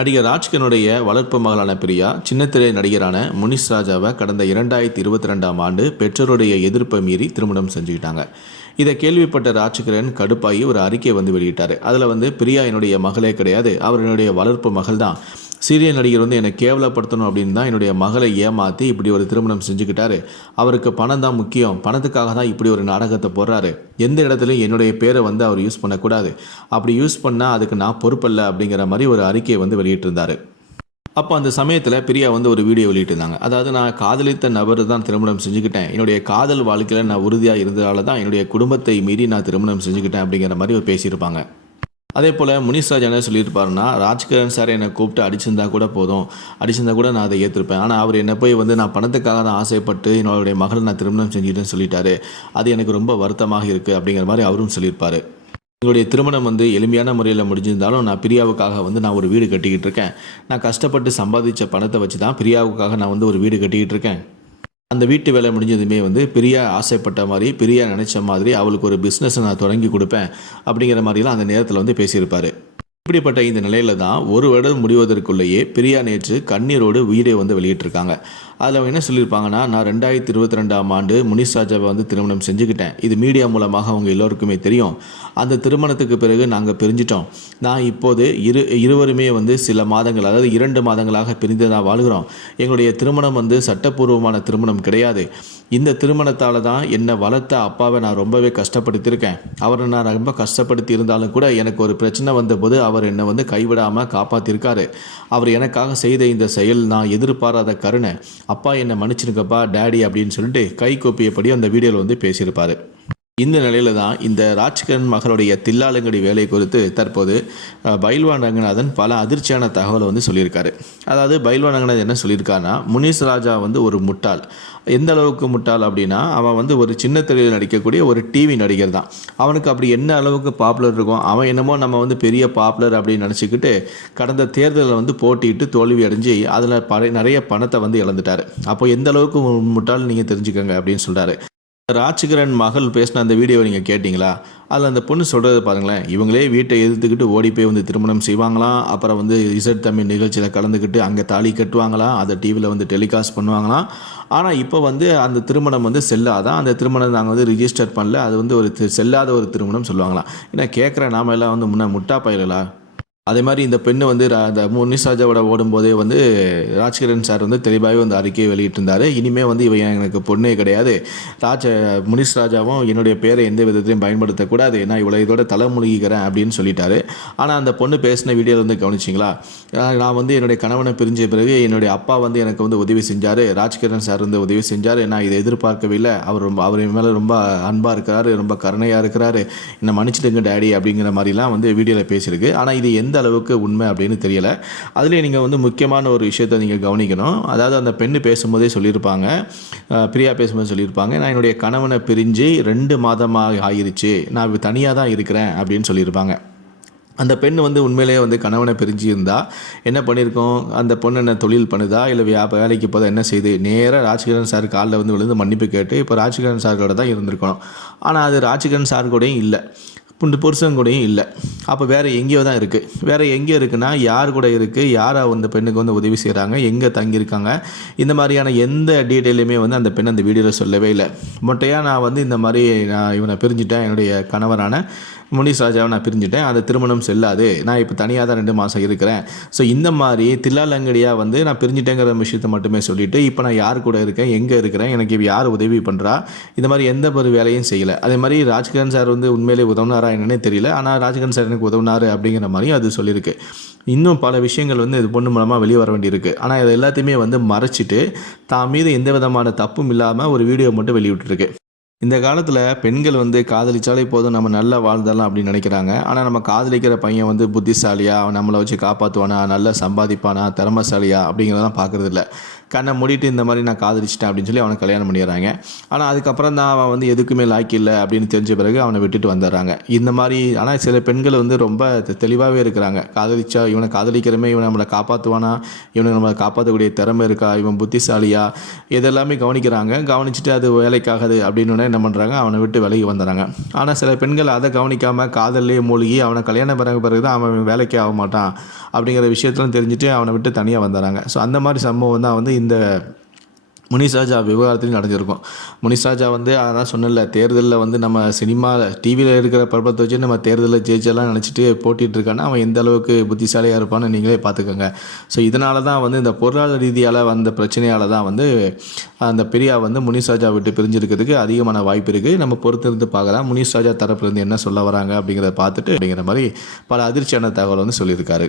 நடிகர் ராஜ்கிரனுடைய வளர்ப்பு மகளான பிரியா சின்னத்திரை நடிகரான முனிஷ் ராஜாவை கடந்த 2022ஆம் ஆண்டு பெற்றோருடைய எதிர்ப்பை மீறி திருமணம் செஞ்சுக்கிட்டாங்க. இதை கேள்விப்பட்ட ராஜ்கிரண் கடுப்பாகி ஒரு அறிக்கையை வெளியிட்டார். அதில் பிரியா என்னுடைய மகளே கிடையாது, அவர் என்னுடைய வளர்ப்பு மகள் தான். சீரியல் நடிகர் என்னை கேவலப்படுத்தணும் அப்படின்னு தான் என்னுடைய மகளை ஏமாற்றி இப்படி ஒரு திருமணம் செஞ்சுக்கிட்டாரு. அவருக்கு பணம் தான் முக்கியம், பணத்துக்காக தான் இப்படி ஒரு நாடகத்தை போடுறாரு. எந்த இடத்துலையும் என்னுடைய பேரை அவர் யூஸ் பண்ணக்கூடாது, அப்படி யூஸ் பண்ணால் அதுக்கு நான் பொறுப்பல்ல அப்படிங்கிற மாதிரி ஒரு அறிக்கையை வெளியிட்டிருந்தார். அப்போ அந்த சமயத்தில் பிரியா ஒரு வீடியோ வெளியிட்டிருந்தாங்க. அதாவது, நான் காதலித்த நபர் தான் திருமணம் செஞ்சுக்கிட்டேன், என்னுடைய காதல் வாழ்க்கையில் நான் உறுதியாக இருந்ததால தான் என்னுடைய குடும்பத்தை மீறி நான் திருமணம் செஞ்சுக்கிட்டேன் அப்படிங்கிற மாதிரி பேசியிருப்பாங்க. அதே போல் முனிஷ் ராஜா என்ன சொல்லியிருப்பாருன்னா, ராஜ்கிரண் சார் என்னை கூப்பிட்டு அடிச்சிருந்தா கூட போதும், அடிச்சிருந்தா கூட நான் அதை ஏற்றிருப்பேன். ஆனால் அவர் என்னை போய் நான் பணத்துக்காக தான் ஆசைப்பட்டு என்னுடைய மகளை நான் திருமணம் செஞ்சுக்கிட்டேன்னு சொல்லிட்டாரு. அது எனக்கு ரொம்ப வருத்தமாக இருக்குது அப்படிங்கிற மாதிரி அவரும் சொல்லியிருப்பார். எங்களுடைய திருமணம் எளிமையான முறையில் முடிஞ்சிருந்தாலும் நான் பிரியாவுக்காக நான் ஒரு வீடு கட்டிக்கிட்டு இருக்கேன். நான் கஷ்டப்பட்டு சம்பாதிச்ச பணத்தை வச்சு தான் பிரியாவுக்காக நான் ஒரு வீடு கட்டிக்கிட்டு இருக்கேன். அந்த வீட்டு வேலை முடிஞ்சதுமே பிரியா ஆசைப்பட்ட மாதிரி, பிரியா நினச்ச மாதிரி அவளுக்கு ஒரு பிஸ்னஸை நான் தொடங்கி கொடுப்பேன் அப்படிங்கிற மாதிரிலாம் அந்த நேரத்தில் பேசியிருப்பார். இப்படிப்பட்ட இந்த நிலையில தான் ஒரு வருடம் முடிவதற்குள்ளேயே பிரியா நேற்று கண்ணீரோடு உயிரை வெளியிட்டிருக்காங்க. அதில் என்ன சொல்லியிருப்பாங்கன்னா, நான் 2022ஆம் ஆண்டு முனிஷ் ராஜாவை திருமணம் செஞ்சுக்கிட்டேன். இது மீடியா மூலமாக அவங்க எல்லோருக்குமே தெரியும். அந்த திருமணத்துக்கு பிறகு நாங்கள் பிரிஞ்சிட்டோம். நான் இப்போது இருவருமே சில மாதங்கள், அதாவது 2 மாதங்களாக பிரிந்து தான் வாழ்கிறோம். எங்களுடைய திருமணம் சட்டப்பூர்வமான திருமணம் கிடையாது. இந்த திருமணத்தால் தான் என்னை வளர்த்த அப்பாவை நான் ரொம்பவே கஷ்டப்படுத்தியிருக்கேன். அவரை நான் ரொம்ப கஷ்டப்படுத்தி இருந்தாலும் கூட எனக்கு ஒரு பிரச்சனை வந்தபோது அவர் என்னை கைவிடாமல் காப்பாற்றிருக்காரு. அவர் எனக்காக செய்த இந்த செயல் நான் எதிர்பாராத கருணை. அப்பா என்னை மன்னிச்சிருக்கப்பா டேடி அப்படின்னு சொல்லிட்டு கை கோப்பியபடி அந்த வீடியோவில் பேசியிருப்பார். இந்த நிலையில தான் இந்த ராஜ்கிரண் மகளுடைய தில்லாலங்கடி வேலை குறித்து தற்போது பைல்வான் ரங்கநாதன் பல அதிர்ச்சியான தகவலை சொல்லியிருக்காரு. அதாவது, பைல்வான் ரங்கநாதன் என்ன சொல்லியிருக்காருன்னா, முனிஷ் ராஜா ஒரு முட்டாள். எந்த அளவுக்கு முட்டாள் அப்படின்னா, அவன் ஒரு சின்ன திரையில் நடிக்கக்கூடிய ஒரு டிவி நடிகர் தான். அவனுக்கு அப்படி என்ன அளவுக்கு பாப்புலர் இருக்கும், அவன் என்னமோ நம்ம பெரிய பாப்புலர் அப்படின்னு நினச்சிக்கிட்டு கடந்த தேர்தலில் போட்டிட்டு தோல்வி அடைஞ்சு அதில் நிறைய பணத்தை இழந்துட்டார். அப்போ எந்த அளவுக்கு முட்டாள் நீங்கள் தெரிஞ்சுக்கோங்க அப்படின்னு சொல்கிறாரு. ராஜ்கிரண் மகள் பேசின அந்த வீடியோவை நீங்கள் கேட்டிங்களா? அதில் அந்த பொண்ணு சொல்கிறது பாருங்களேன். இவங்களே வீட்டை எதிர்த்துக்கிட்டு ஓடி போய் திருமணம் செய்வாங்களாம். அப்புறம் இசட் தமிழ் நிகழ்ச்சியில் கலந்துக்கிட்டு அங்கே தாலி கட்டுவாங்களாம், அதை டிவியில் டெலிகாஸ்ட் பண்ணுவாங்களாம். ஆனால் இப்போ அந்த திருமணம் செல்லாதான், அந்த திருமணம் நாங்கள் ரிஜிஸ்டர் பண்ணல, அது ஒரு செல்லாத ஒரு திருமணம் சொல்லுவாங்களாம். ஏன்னா கேட்குற நாம எல்லாம் முட்டா பயிலலா? அதே மாதிரி இந்த பெண்ணு அந்த முனிஷ் ராஜாவோட ஓடும்போதே ராஜ்கிரண் சார் தெளிவாகவே அறிக்கையை வெளியிட்டிருந்தார். இனிமேல் இவன் எனக்கு பொண்ணே கிடையாது, முனிஷ் ராஜாவும் என்னுடைய பேரை எந்த விதத்திலையும் பயன்படுத்தக்கூடாது, நான் இவ்வளோ இதோட தலைமுழுகிக்கிறேன் அப்படின்னு சொல்லிட்டாரு. ஆனால் அந்த பொண்ணு பேசின வீடியோவில் கவனிச்சிங்களா? நான் என்னுடைய கணவனை பிரிஞ்ச பிறகு என்னுடைய அப்பா எனக்கு உதவி செஞ்சார், ராஜ்கிரண் சார் உதவி செஞ்சார், நான் இதை எதிர்பார்க்கவே இல்லை, அவர் மேலே ரொம்ப அன்பாக இருக்கிறாரு, ரொம்ப கருணையாக இருக்கிறாரு, என்னை மன்னிச்சிடுங்க டேடி அப்படிங்கிற மாதிரிலாம் வீடியோவில் பேசியிருக்கு. ஆனால் இது எந்த அளவுக்கு உண்மை அப்படின்னு தெரியல. அதுலேயே நீங்கள் முக்கியமான ஒரு விஷயத்தை நீங்கள் கவனிக்கணும். அதாவது, அந்த பெண்ணு பேசும்போதே சொல்லியிருப்பாங்க, பிரியா பேசும்போது சொல்லியிருப்பாங்க, நான் என்னுடைய கணவனை பிரிஞ்சு 2 மாதமாக ஆயிருச்சு, நான் தனியாக தான் இருக்கிறேன் அப்படின்னு சொல்லியிருப்பாங்க. அந்த பெண் உண்மையிலேயே கணவனை பிரிஞ்சு இருந்தால் என்ன பண்ணியிருக்கோம்? அந்த பொண்ணு என்ன தொழில் பண்ணுதா, இல்லை வேலைக்கு போதா, என்ன செய்யுது? நேராக ராஜ்கிரண் சார் காலில் விழுந்து மன்னிப்பு கேட்டு இப்போ ராஜ்கிரண் சார் கூட தான் இருந்திருக்கணும். ஆனால் அது ராஜ்கிரண் சார் கூடயும் இல்லை, புருஷன் கூடயும் இல்லை. அப்போ வேறு எங்கேயோ தான் இருக்குது. வேறு எங்கேயோ இருக்குன்னா யார் கூட இருக்குது, யார் அந்த பெண்ணுக்கு உதவி செய்கிறாங்க, எங்கே தங்கியிருக்காங்க, இந்த மாதிரியான எந்த டீட்டெயிலுமே அந்த பெண் அந்த வீடியோவில் சொல்லவே இல்லை. மொட்டையாக நான் இந்த மாதிரி நான் இவனை பிரிஞ்சுட்டேன், என்னுடைய கணவரான முனிஷ் ராஜாவை நான் பிரிஞ்சுட்டேன், அந்த திருமணம் செல்லாது, நான் இப்போ தனியாக தான் 2 மாதம் இருக்கிறேன். ஸோ இந்த மாதிரி தில்லாலங்கடியாக நான் பிரிஞ்சுட்டேங்கிற விஷயத்தை மட்டுமே சொல்லிவிட்டு இப்போ நான் யார் கூட இருக்கேன், எங்கே இருக்கிறேன், எனக்கு யார் உதவி பண்ணுறா, இந்த மாதிரி எந்த ஒரு வேலையும் செய்யலை. அதே மாதிரி ராஜ்கிரண் சார் உண்மையிலே உதவுனாரா என்னன்னே தெரியல. ஆனால் ராஜ்கிரண் சார் எனக்கு உதவுனாரு அப்படிங்கிற மாதிரியும் அது சொல்லியிருக்கு. இன்னும் பல விஷயங்கள் இது பொண்ணு மூலமாக வெளியே வர வேண்டியிருக்கு. ஆனால் இது எல்லாத்தையுமே மறைச்சிட்டு தான் மீது எந்த விதமான தப்பும் இல்லாமல் ஒரு வீடியோ மட்டும் வெளியிட்டிருக்கு. இந்த காலத்தில் பெண்கள் காதலிச்சாலே போதும், நம்ம நல்லா வாழ்ந்தரலாம் அப்படின்னு நினைக்கிறாங்க. ஆனால் நம்ம காதலிக்கிற பையன் புத்திசாலியா, அவன் நம்மளை வச்சு காப்பாற்றுவானா, நல்லா சம்பாதிப்பானா, திறமசாலியா அப்படிங்கிறதெல்லாம் பார்க்குறது இல்லை. கண்ணை மூடிட்டு இந்த மாதிரி நான் காதலிச்சிட்டேன் அப்படின்னு சொல்லி அவனை கல்யாணம் பண்ணிடுறாங்க. ஆனால் அதுக்கப்புறம் தான் அவன் வந்து எதுக்குமே லாய்க்கு இல்லை அப்படின்னு தெரிஞ்ச பிறகு அவனை விட்டுட்டு வந்துடுறாங்க. இந்த மாதிரி ஆனால் சில பெண்கள் வந்து ரொம்ப தெளிவாகவே இருக்கிறாங்க. காதலிச்சா இவனை காதலிக்கிறமே, இவனை நம்மளை காப்பாற்றுவானா, இவனுக்கு நம்மளை காப்பாற்றக்கூடிய திறமை இருக்கா, இவன் புத்திசாலியா, இதெல்லாமே கவனிக்கிறாங்க. கவனிச்சுட்டு அது வேலைக்காகாது அப்படின்னு என்ன பண்ணுறாங்க, அவனை விட்டு விலகி வந்துடுறாங்க. ஆனால் சில பெண்கள் அதை கவனிக்காமல் காதல்லே மூழ்கி அவனை கல்யாணம் பண்ண பிறகு தான் அவன் வேலைக்கே ஆக மாட்டான் அப்படிங்கிற விஷயத்தெல்லாம் தெரிஞ்சுட்டு அவனை விட்டு தனியாக வந்துடுறாங்க. ஸோ அந்த மாதிரி சம்பவம் தான் வந்து இந்த முனிஷ் ராஜா விவகாரத்துலையும் நடந்திருக்கும். முனிஷ் ராஜா வந்து அதான் சொன்னல, தேர்தலில் வந்து நம்ம சினிமா டிவியில் இருக்கிற பிரபலத்தை வச்சு நம்ம தேர்தலில் ஜெயிச்செல்லாம் நினச்சிட்டு போட்டிகிட்டு இருக்கான்னா அவன் எந்த அளவுக்கு புத்திசாலியாக இருப்பான்னு நீங்களே பார்த்துக்கோங்க. ஸோ இதனால தான் வந்து இந்த பொருளாதார ரீதியால் வந்த பிரச்சனையால் தான் வந்து அந்த பிரியா வந்து முனிஷ் ராஜா விட்டு பிரிஞ்சிருக்கிறதுக்கு அதிகமான வாய்ப்பு இருக்குது. நம்ம பொறுத்திருந்து பார்க்கலாம் முனிஷ் ராஜா தரப்புலேருந்து என்ன சொல்ல வராங்க அப்படிங்கிறத பார்த்துட்டு அப்படிங்கிற மாதிரி பல அதிர்ச்சியான தகவல் வந்து சொல்லியிருக்காரு.